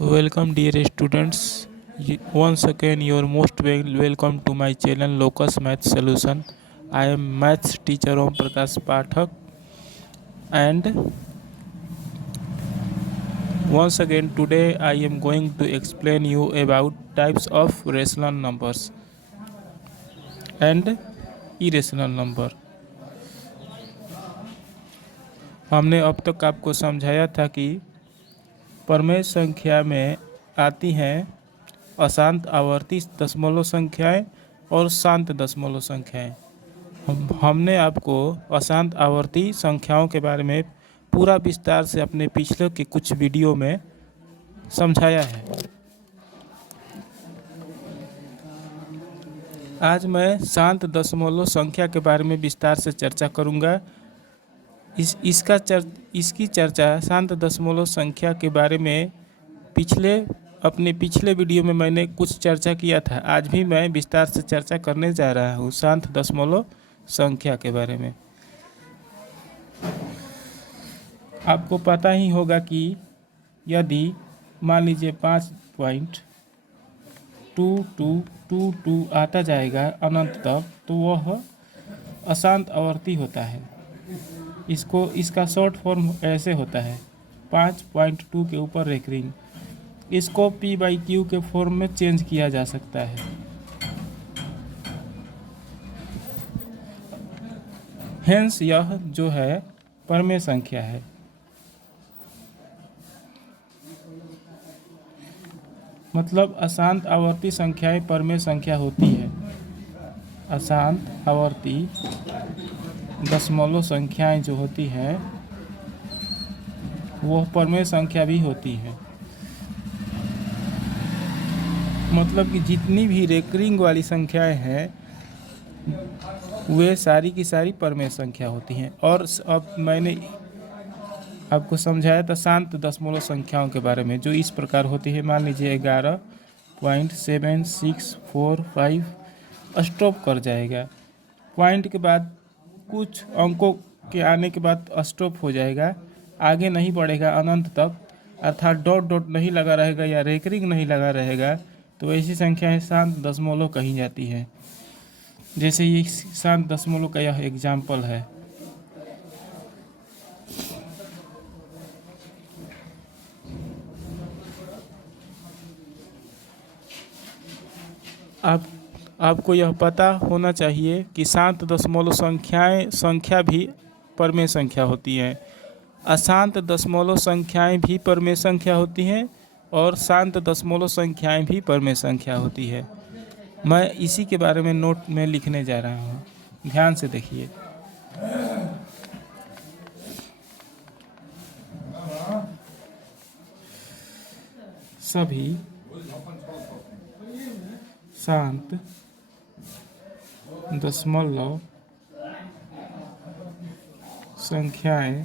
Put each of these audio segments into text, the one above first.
Welcome dear students. Once again you are most welcome to my channel Locus Math Solution. I am maths teacher Om Prakash Pathak, and once again today I am going to explain you about types of rational numbers and irrational number. हमने अब तक आपको समझाया था कि प्रमेय संख्या में आती हैं अशांत आवर्ती दशमलव संख्याएं और शांत दशमलव संख्याएं। हमने आपको अशांत आवर्ती संख्याओं के बारे में पूरा विस्तार से अपने पिछले के कुछ वीडियो में समझाया है। आज मैं शांत दशमलव संख्या के बारे में विस्तार से चर्चा करूंगा। इसकी चर्चा शांत दशमलव संख्या के बारे में अपने पिछले वीडियो में मैंने कुछ चर्चा किया था। आज भी मैं विस्तार से चर्चा करने जा रहा हूँ शांत दशमलव संख्या के बारे में। आपको पता ही होगा कि यदि मान लीजिए 5.2222 आता जाएगा अनंत तक, तो वह अशांत आवर्ती होता है। इसका शॉर्ट फॉर्म ऐसे होता है 5.2 के ऊपर रेकरिंग। इसको p/q के फॉर्म में चेंज किया जा सकता है। हेंस यह जो है प्रमेय संख्या है। मतलब अशांत आवर्ती संख्याएं प्रमेय संख्या होती है। अशांत आवर्ती दशमलव संख्याएं जो होती हैं वह प्रमेय संख्या भी होती है। मतलब कि जितनी भी रेकरिंग वाली संख्याएं हैं वे सारी की सारी प्रमेय संख्या होती हैं। और अब मैंने आपको समझाया था शांत दशमलव संख्याओं के बारे में, जो इस प्रकार होती है। मान लीजिए 11.7645 स्टॉप कर जाएगा। पॉइंट के बाद कुछ अंकों के आने के बाद स्टॉप हो जाएगा, आगे नहीं बढ़ेगा अनंत तक, अर्थात डॉट डॉट नहीं लगा रहेगा या रेकरिंग नहीं लगा रहेगा, तो ऐसी संख्याएं शांत दशमलव कही जाती हैं। जैसे ये शांत दशमलव का यह एग्जाम्पल है। आपको यह पता होना चाहिए कि शांत दशमलव संख्या भी प्रमेय संख्या होती है। अशांत दशमलव संख्याएं भी प्रमेय संख्या होती हैं और शांत दशमलव संख्याएं भी प्रमेय संख्या होती है। मैं इसी के बारे में नोट में लिखने जा रहा हूँ, ध्यान से देखिए। सभी शांत दशमलव संख्याएं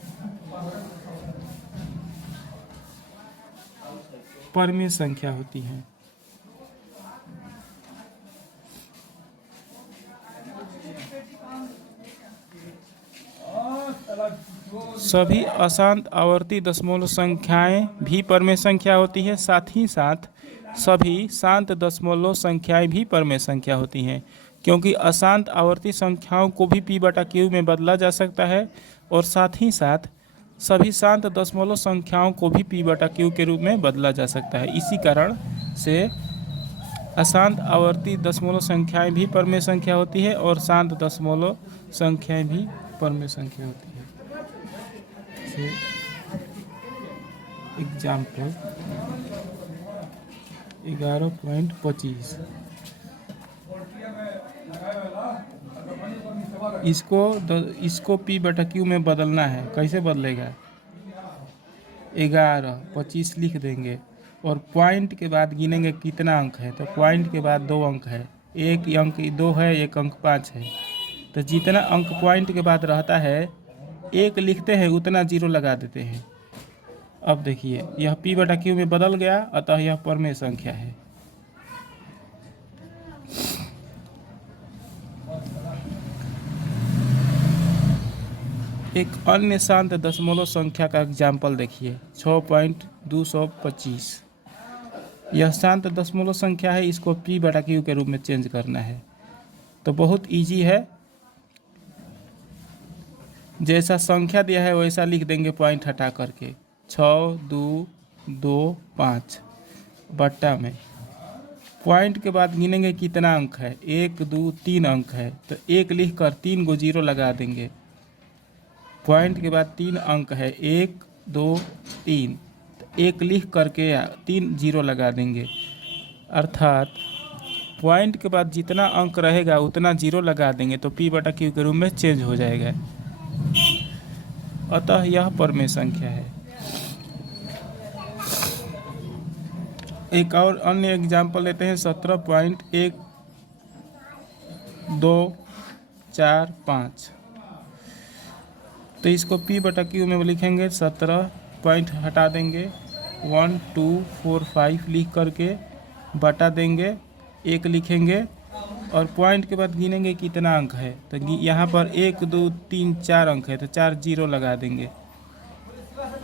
प्रमेय संख्या होती हैं। सभी अशांत आवर्ती दशमलव संख्याएं भी प्रमेय संख्या होती है। साथ ही साथ सभी शांत दशमलव संख्याएं भी प्रमेय संख्या होती हैं, क्योंकि अशांत आवर्ती संख्याओं को भी p/q में बदला जा सकता है और साथ ही साथ सभी शांत दशमलव संख्याओं को भी p/q के रूप में बदला जा सकता है। इसी कारण से अशांत आवर्ती दशमलव संख्याएं भी प्रमेय संख्या होती है और शांत दशमलव संख्याएं भी प्रमेय संख्या होती है। एग्जाम्पल 11.25। इसको p/q में बदलना है। कैसे बदलेगा? 11.25 लिख देंगे और पॉइंट के बाद गिनेंगे कितना अंक है, तो पॉइंट के बाद 2 अंक है। एक अंक 2 है, एक अंक 5 है, तो जितना अंक पॉइंट के बाद रहता है एक लिखते हैं, उतना 0 लगा देते हैं। अब देखिए यह p/q में बदल गया, अतः यह प्रमेय संख्या है। एक अन्य शांत दशमलव संख्या का एग्जाम्पल देखिए 6.225। यह शांत दशमलव संख्या है, इसको p बटा q के रूप में चेंज करना है। तो बहुत इजी है, जैसा संख्या दिया है वैसा लिख देंगे पॉइंट हटा करके। 6 2 2 5 बट्टा में पॉइंट के बाद गिनेंगे कितना अंक है, 1 2 3 अंक है, तो 1 लिख कर 3 को जीरो लगा देंगे। पॉइंट के बाद 3 अंक है, 1 2 3, तो 1 लिख करके 3 जीरो लगा देंगे। अर्थात पॉइंट के बाद जितना अंक रहेगा उतना जीरो लगा देंगे, तो p बटा q के रूप में चेंज हो जाएगा। अतः यह परमेय संख्या है। एक और अन्य एग्जाम्पल लेते हैं, 17.1245। तो इसको p बटा q में लिखेंगे, 17 पॉइंट हटा देंगे, 1 2 4 5 लिख करके बटा देंगे, 1 लिखेंगे और पॉइंट के बाद गिनेंगे कितना अंक है। तो यहाँ पर 1 2 3 4 अंक है, तो 4 जीरो लगा देंगे।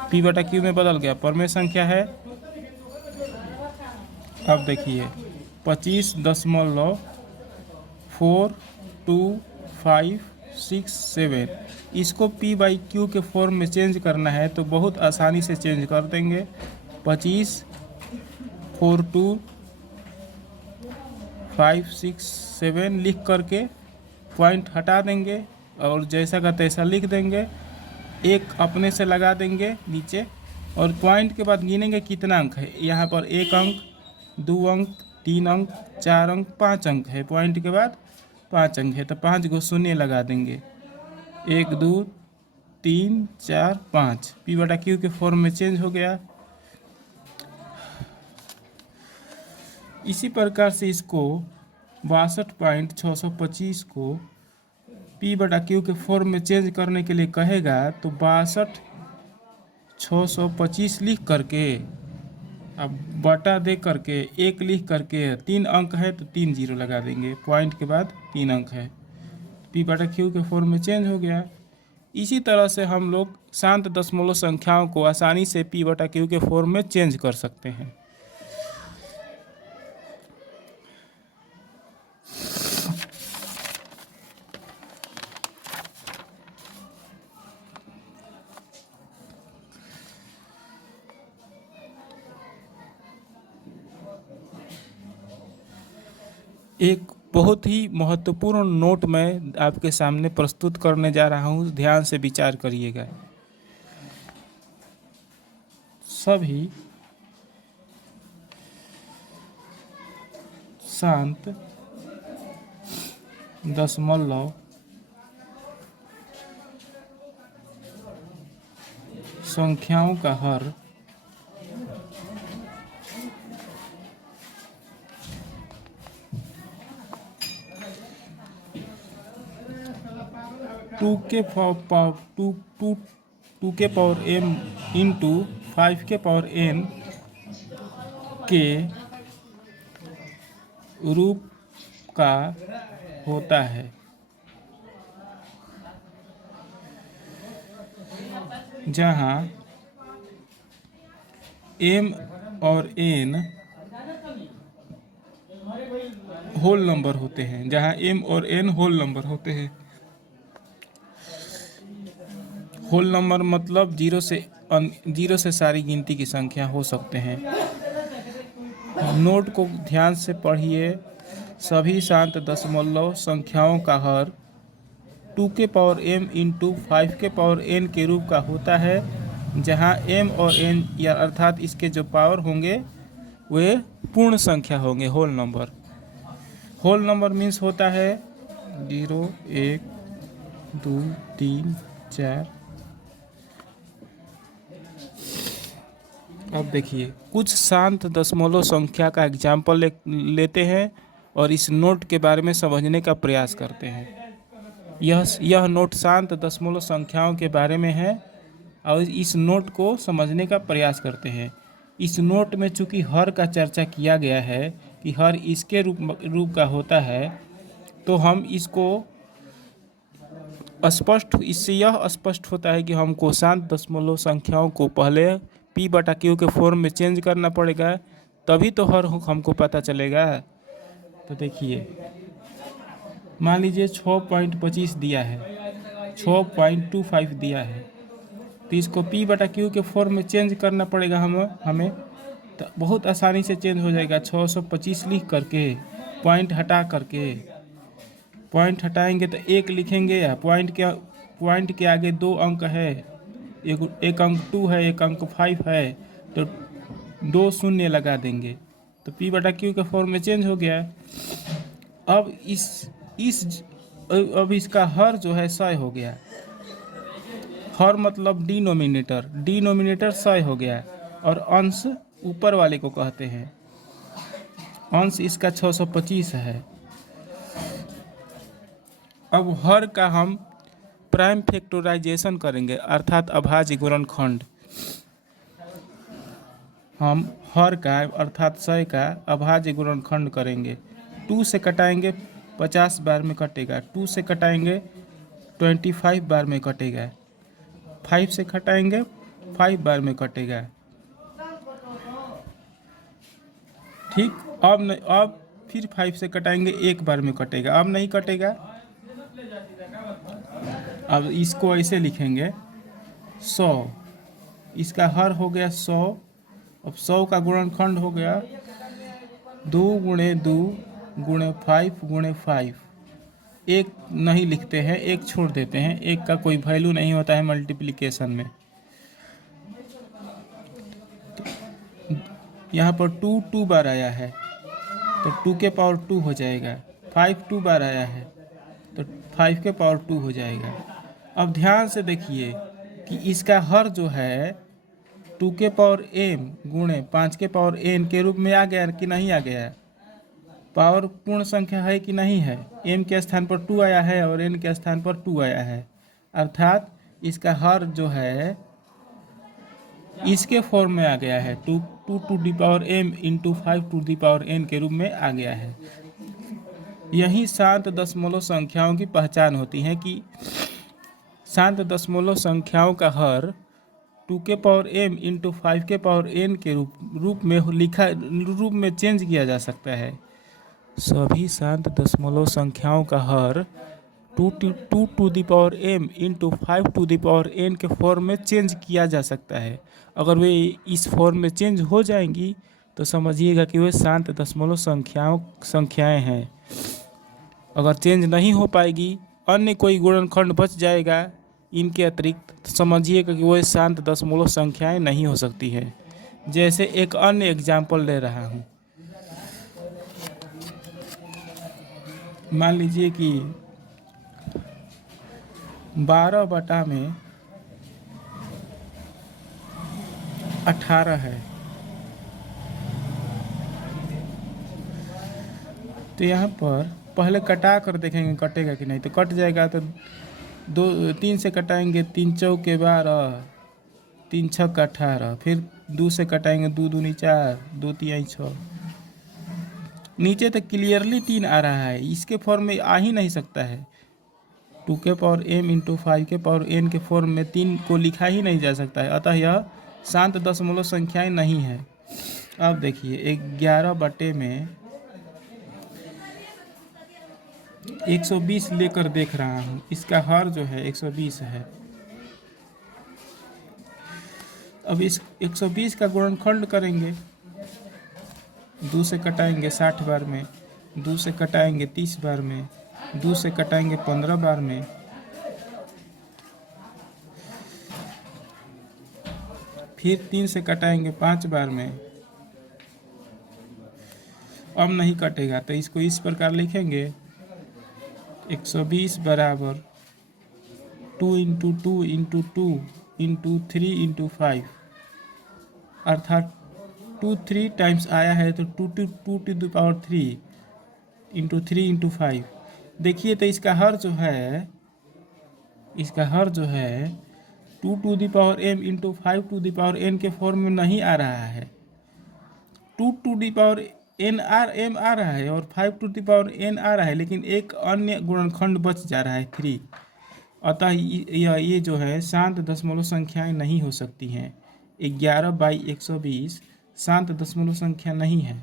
p बटा q में बदल गया, परमेय संख्या है। अब देखिए 25.4257, इसको p बाई q के फॉर्म में चेंज करना है, तो बहुत आसानी से चेंज कर देंगे। 25.42567 लिख करके पॉइंट हटा देंगे और जैसा का तैसा लिख देंगे, 1 अपने से लगा देंगे नीचे और पॉइंट के बाद गिनेंगे कितना अंक है। यहाँ पर 1 अंक, 2 अंक, 3 अंक, 4 अंक, 5 अंक है, पॉइंट के बाद 5 अंक है, तो 5 को शून्य लगा देंगे। 1 2 3 4 5 p बटा q के फॉर्म में चेंज हो गया। इसी प्रकार से इसको 62.625 को p बटा q के फॉर्म में चेंज करने के लिए कहेगा, तो 62.625 लिख करके अब बटा दे करके 1 लिख करके 3 अंक है तो 3 जीरो लगा देंगे, पॉइंट के बाद 3 अंक है, p बटा q के फॉर्म में चेंज हो गया। इसी तरह से हम लोग शांत दशमलव संख्याओं को आसानी से p बटा q के फॉर्म में चेंज कर सकते हैं। एक बहुत ही महत्वपूर्ण नोट मैं आपके सामने प्रस्तुत करने जा रहा हूँ, ध्यान से विचार करिएगा। सभी शांत दशमलव संख्याओं का हर टू के पावर m इंटू 5 के पावर n के रूप का होता है, जहाँ m और n होल नंबर होते हैं, जहाँ m और n होल नंबर होते हैं। होल नंबर मतलब जीरो से सारी गिनती की संख्या हो सकते हैं। नोट को ध्यान से पढ़िए। सभी शांत दशमलव संख्याओं का हर 2 के पावर m इंटू 5 के पावर n के रूप का होता है, जहां m और n या अर्थात इसके जो पावर होंगे वे पूर्ण संख्या होंगे, whole number. Whole number means होता है 0 1 2 3 4। अब देखिए कुछ शांत दशमलव संख्या का एग्जाम्पल लेते हैं और इस नोट के बारे में समझने का प्रयास करते हैं। यह नोट शांत दशमलव संख्याओं के बारे में है और इस नोट को समझने का प्रयास करते हैं। इस नोट में चूंकि हर का चर्चा किया गया है कि हर इसके रूप का होता है, तो हम इसको इससे यह स्पष्ट होता है कि हमको शांत दशमलव संख्याओं को पहले p बटा q के फॉर्म में चेंज करना पड़ेगा, तभी तो हर हमको पता चलेगा। तो देखिए, मान लीजिए 6.25 दिया है, 6.25 दिया है, तो इसको P बटा क्यू के फॉर्म में चेंज करना पड़ेगा हमें। तो बहुत आसानी से चेंज हो जाएगा। 625 लिख करके पॉइंट हटा करके, पॉइंट हटाएंगे तो 1 लिखेंगे, या पॉइंट के आगे 2 अंक है, एक अंक 2 है, एक अंक 5 है, तो 2 शून्य लगा देंगे, तो P बटा क्यू के फॉर्म में चेंज हो गया। अब अब इसका हर जो है 100 हो गया। हर मतलब डिनोमिनेटर 100 हो गया, और अंश ऊपर वाले को कहते हैं। अंश इसका 625 है। अब हर का हम प्राइम फैक्टराइजेशन करेंगे, अर्थात अभाज्य गुणनखंड। हम हर का अर्थात 100 का अभाज्य गुणनखंड करेंगे। 2 से कटाएंगे 50 बार में कटेगा, 2 से कटाएंगे 25 बार में कटेगा, 5 से कटाएंगे 5 बार में कटेगा। ठीक, अब फिर 5 से कटाएंगे 1 बार में कटेगा, अब नहीं कटेगा। अब इसको ऐसे लिखेंगे 100, इसका हर हो गया 100। अब 100 का गुणनखंड हो गया 2 गुणे 2 गुणे 5 गुणे 5। एक नहीं लिखते हैं, एक छोड़ देते हैं, एक का कोई वैल्यू नहीं होता है मल्टीप्लिकेशन में। यहाँ पर 2 बार आया है, तो 2 के पावर 2 हो जाएगा। 5 2 बार आया है, तो 5 के पावर 2 हो जाएगा। अब ध्यान से देखिए कि इसका हर जो है 2 के पावर m गुणे 5 के पावर n के रूप में आ गया कि नहीं आ गया। पावर पूर्ण संख्या है कि नहीं है। m के स्थान पर 2 आया है और n के स्थान पर 2 आया है, अर्थात इसका हर जो है इसके फॉर्म में आ गया है। 2 to the power m into 5 to the power n के रूप में आ गया है। यही शांत दशमलव संख्याओं की पहचान होती है कि शांत दशमलव संख्याओं का हर 2 के पावर m इंटू 5 के पावर n के रूप में चेंज किया जा सकता है। सभी शांत दशमलव संख्याओं का हर 2 to the power m into 5 to the power n के फॉर्म में चेंज किया जा सकता है। अगर वे इस फॉर्म में चेंज हो जाएंगी तो समझिएगा कि वे शांत दशमलव संख्याएं हैं। अगर चेंज नहीं हो पाएगी, अन्य कोई गुणनखंड बच जाएगा इनके अतिरिक्त, तो समझिएगा कि वो शांत दशमलव संख्याएं नहीं हो सकती है। जैसे एक अन्य एग्जाम्पल ले रहा हूँ। मान लीजिए कि 12 बटा में 18 है, तो यहाँ पर पहले कटा कर देखेंगे कटेगा कि नहीं, तो कट जाएगा। तो 3 से कटाएंगे 3 चौके 12, 3 छक 18, फिर 2 से कटाएंगे 2 दूनी 4, 2 तिहाई 6। नीचे तक क्लियरली 3 आ रहा है, इसके फॉर्म में आ ही नहीं सकता है। 2 के पावर m इंटू 5 के पावर n के फॉर्म में 3 को लिखा ही नहीं जा सकता है, अतः यह शांत दशमलव संख्याएं नहीं है। अब देखिए 11 बटे में 120 लेकर देख रहा हूँ, इसका हर जो है 120 है। अब इस 120 का गुणनखंड करेंगे, 2 से कटाएंगे 60 बार में, 2 से कटाएंगे 30 बार में, 2 से कटाएंगे 15 बार में, फिर 3 से कटाएंगे 5 बार में। अब नहीं कटेगा, तो इसको इस प्रकार लिखेंगे 120 बराबर 2 इंटू 2 इंटू 2 इंटू 3 इंटू 5, अर्थात 2 3 टाइम्स आया है तो 2 to the power 3 into 3 into 5। देखिए तो इसका हर जो है 2 to the power m into 5 to the power n के फॉर्म में नहीं आ रहा है। 2 टू द पावर m आ रहा है और 5 टू द पावर n आ रहा है, लेकिन एक अन्य गुणनखंड बच जा रहा है 3। अतः ये जो है शांत दशमलव संख्याएं नहीं हो सकती हैं। 11 बाई 120 शांत दशमलव संख्या नहीं है।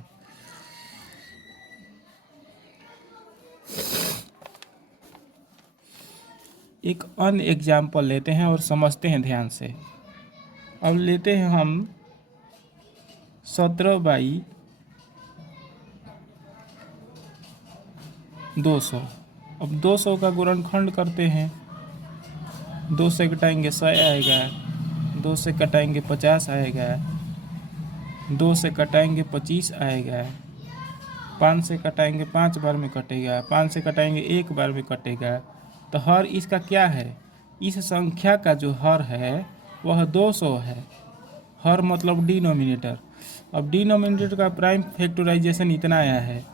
एक अन्य एग्जाम्पल लेते हैं और समझते हैं ध्यान से। अब लेते हैं हम 17/200। अब 200 का गुणनखंड करते हैं। 2 से घटाएंगे 100 आएगा, 2 से कटाएंगे 50 आएगा, 2 से कटाएंगे 25 आएगा, 5 से कटाएंगे 5 बार में कटेगा, 5 से कटाएंगे 1 बार में कटेगा। तो हर इसका क्या है? इस संख्या का जो हर है वह 200 है। हर मतलब डिनोमिनेटर। अब डिनोमिनेटर का प्राइम फैक्टराइजेशन इतना आया है,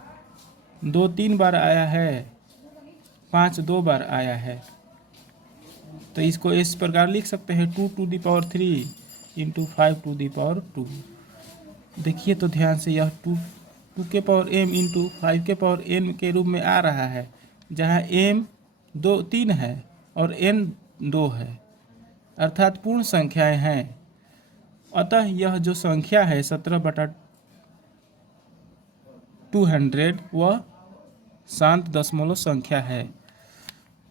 2 3 बार आया है, 5 2 बार आया है। तो इसको इस प्रकार लिख सकते हैं 2⁵ इंटू 5⁵2। देखिए तो ध्यान से, यह 2m इंटू 5n के रूप में आ रहा है, जहाँ m 3 है और n 2 है, अर्थात पूर्ण संख्याएं हैं। अतः यह जो संख्या है 17/200 वह शांत दशमलव संख्या है।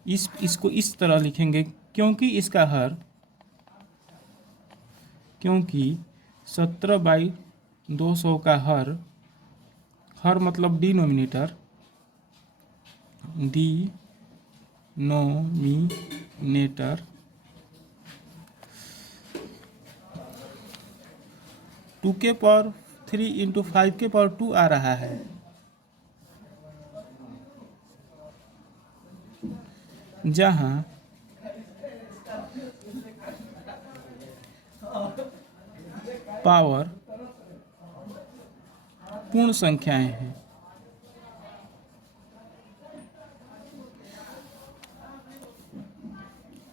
इसको इस तरह लिखेंगे, क्योंकि 17/200 का हर मतलब डिनोमिनेटर 2 इंटू 5 आ रहा है, जहां पावर पूर्ण संख्याएं हैं।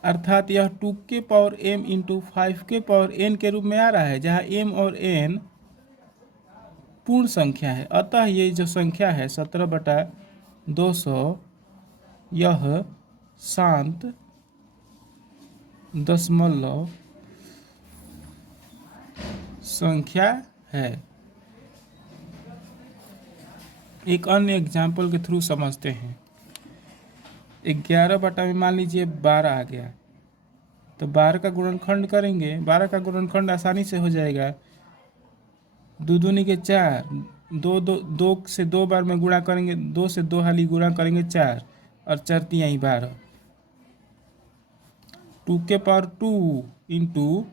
अर्थात यह 2m इंटू 5n के रूप में आ रहा है, जहां m और n पूर्ण संख्या है। अतः ये जो संख्या है 17/200 यह शांत दशमलव संख्या है। एक अन्य एग्जाम्पल के थ्रू समझते हैं। 11 बटा में मान लीजिए 12 आ गया, तो 12 का गुणनखंड करेंगे। 12 का गुणनखंड आसानी से हो जाएगा, 2 दूनी के 4, 2 से 2 बार में गुणा करेंगे, 2 से 2 हाली गुणा करेंगे 4 और 4 तिहाई 12। 2 इंटू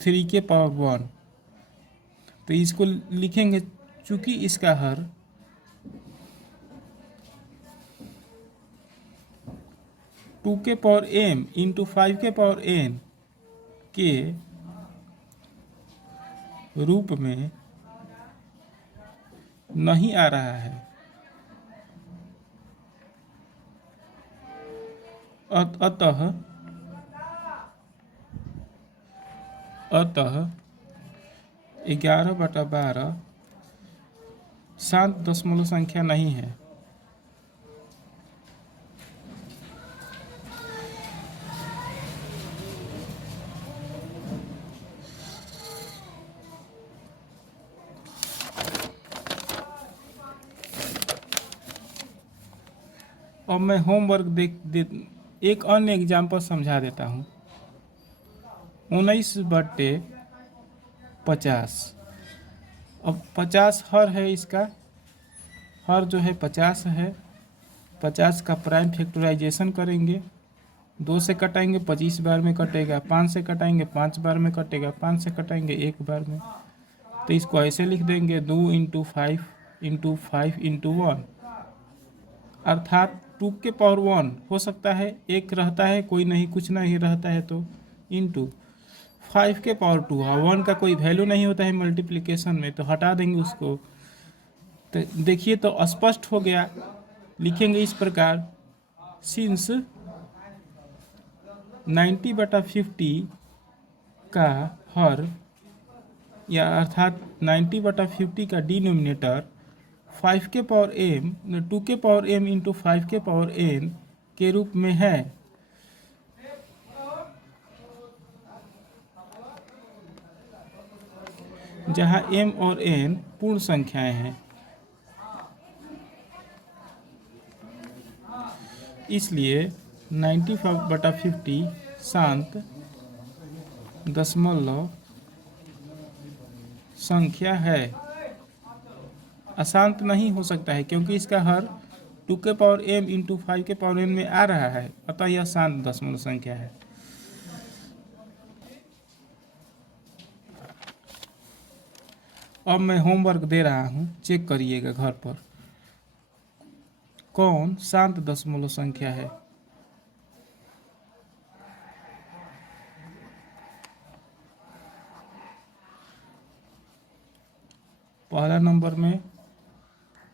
3 तो इसको लिखेंगे, चूंकि इसका हर 2m इंटू 5n के रूप में नहीं आ रहा है, अतः 11/12 शांत दशमलव संख्या नहीं है। अब मैं होमवर्क एक अन्य एग्जाम्पल समझा देता हूँ। 19/50। अब 50 हर है, इसका हर जो है 50 है। 50 का प्राइम फैक्टराइजेशन करेंगे, 2 से कटाएंगे 25 बार में कटेगा, 5 से कटाएंगे 5 बार में कटेगा, 5 से कटाएंगे 1 बार में। तो इसको ऐसे लिख देंगे 2 इंटू 5 इंटू 5 इंटू 1, अर्थात 2 हो सकता है 1 रहता है, कोई नहीं कुछ नहीं रहता है तो इंटू 5 है। 1 का कोई वैल्यू नहीं होता है मल्टीप्लिकेशन में, तो हटा देंगे उसको। तो देखिए तो स्पष्ट हो गया। लिखेंगे इस प्रकार, सिंस 90/50 का हर, या अर्थात 90/50 का डिनोमिनेटर 2m इंटू 5n के रूप में है। जहाँ m और n पूर्ण संख्याएं हैं। इसलिए 95/50 शांत दशमलव संख्या है। अशांत नहीं हो सकता है क्योंकि इसका हर 2 के पावर m इंटू 5 के पावर n में आ रहा है, अतः यह शांत दशमलव संख्या है। अब मैं होमवर्क दे रहा हूँ, चेक करिएगा घर पर, कौन शांत दशमलव संख्या है। पहला नंबर में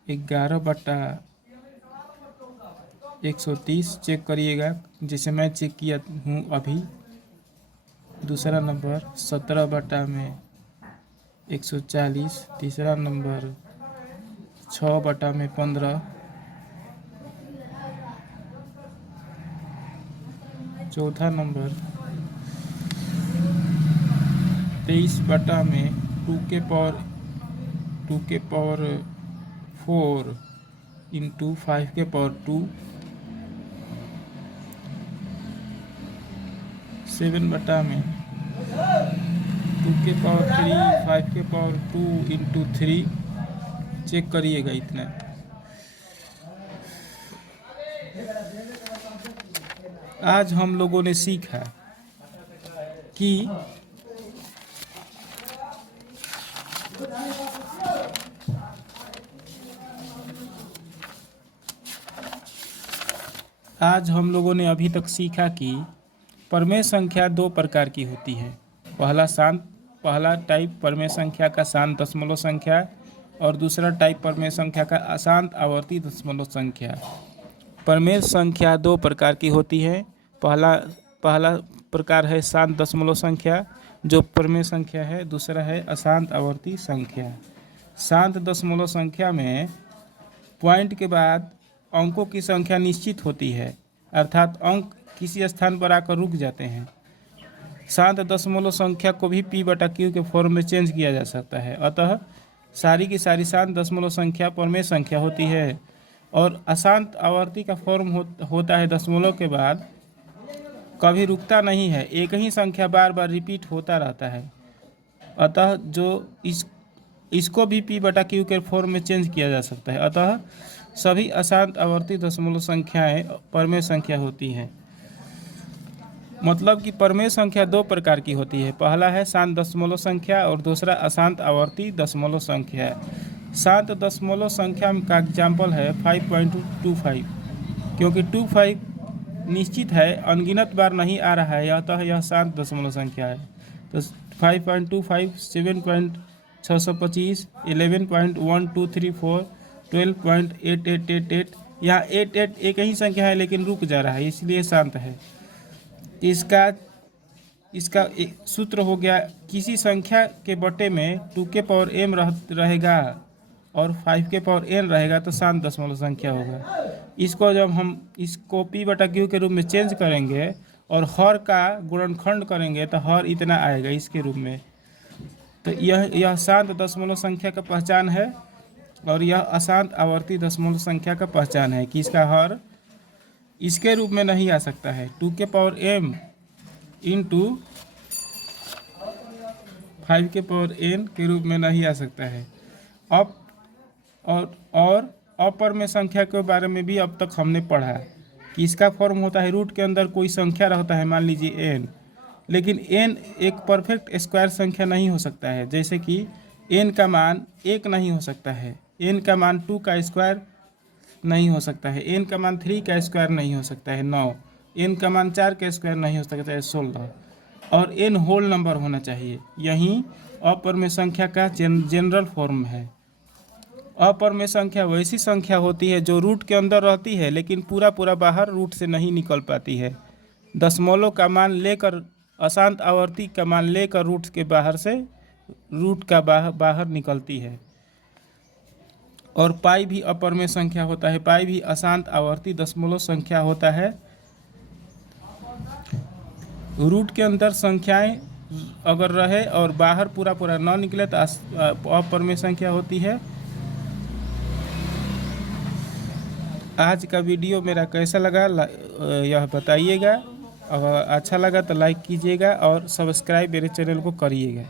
11/130 चेक करिएगा, जैसे मैं चेक किया हूँ अभी। दूसरा नंबर 17/140। तीसरा नंबर 6/15। चौथा नंबर 23/2 के पावर 4 इंटू 5 के पावर 2। 7/2 के पावर 3 5 के पावर 2 इंटू 3। चेक करिएगा इतना। आज हम लोगों ने सीखा कि अभी तक सीखा कि परमेय संख्या दो प्रकार की होती है। पहला टाइप परमेय संख्या का शांत दशमलव संख्या और दूसरा टाइप परमेय संख्या का अशांत आवर्ती दशमलव संख्या। परमेय संख्या दो प्रकार की होती है। पहला प्रकार है शांत दशमलव संख्या जो परमेय संख्या है, दूसरा है अशांत आवर्ती संख्या। शांत दशमलव संख्या में पॉइंट के बाद अंकों की संख्या निश्चित होती है, अर्थात अंक किसी स्थान पर आकर रुक जाते हैं। शांत दशमलव संख्या को भी p/q के फॉर्म में चेंज किया जा सकता है, अतः सारी की सारी शांत दशमलव संख्या परमेय संख्या होती है। और अशांत आवर्ती का फॉर्म होता है दशमलव के बाद कभी रुकता नहीं है, एक ही संख्या बार बार रिपीट होता रहता है, अतः इसको भी p/q के फॉर्म में चेंज किया जा सकता है। अतः सभी अशांत आवर्ती दशमलव संख्याएं परमेय संख्या होती हैं। मतलब कि परमेय संख्या दो प्रकार की होती है, पहला है शांत दशमलव संख्या और दूसरा अशांत आवर्ती दशमलव संख्या। शांत दशमलव संख्या का एग्जाम्पल है 5.25, क्योंकि 25 निश्चित है, अनगिनत बार नहीं आ रहा है, अतः यह शांत दशमलव संख्या है। तो 5.25, 7.625, 11.1234, 12.8888, यहाँ 88 एक ही संख्या है लेकिन रुक जा रहा है, इसलिए शांत है। इसका सूत्र हो गया, किसी संख्या के बटे में 2 के पावर m रहेगा और 5 के पावर n रहेगा तो शांत दशमलव संख्या होगा। इसको जब हम इसको p/q के रूप में चेंज करेंगे और हर का गुणनखंड करेंगे तो हर इतना आएगा इसके रूप में। तो यह शांत दशमलव संख्या का पहचान है और यह अशांत आवर्ती दशमलव संख्या का पहचान है कि इसका हर इसके रूप में नहीं आ सकता है, 2 के पावर m इंटू 5 के पावर n के रूप में नहीं आ सकता है। अब और अपरमेय संख्या के बारे में भी अब तक हमने पढ़ा कि इसका फॉर्म होता है रूट के अंदर कोई संख्या रहता है, मान लीजिए n, लेकिन n एक परफेक्ट स्क्वायर संख्या नहीं हो सकता है। जैसे कि n का मान 1 नहीं हो सकता है, n का मान 2 का स्क्वायर नहीं हो सकता है, n का मान 3 का स्क्वायर नहीं हो सकता है 9, n का मान 4 का स्क्वायर नहीं हो सकता है 16, और n होल नंबर होना चाहिए। यही अपरमेय संख्या का जनरल फॉर्म है। अपरमेय संख्या वैसी संख्या होती है जो रूट के अंदर रहती है लेकिन पूरा बाहर रूट से नहीं निकल पाती है। दशमलव का मान लेकर अशांत आवर्ती का मान लेकर रूट के बाहर से रूट का बाहर निकलती है। और पाई भी अपरमेय संख्या होता है, पाई भी अशांत आवर्ती दशमलव संख्या होता है। रूट के अंदर संख्याएं अगर रहे और बाहर पूरा पूरा ना निकले तो अपरिमेय संख्या होती है। आज का वीडियो मेरा कैसा लगा यह बताइएगा। अगर अच्छा लगा तो लाइक कीजिएगा और सब्सक्राइब मेरे चैनल को करिएगा।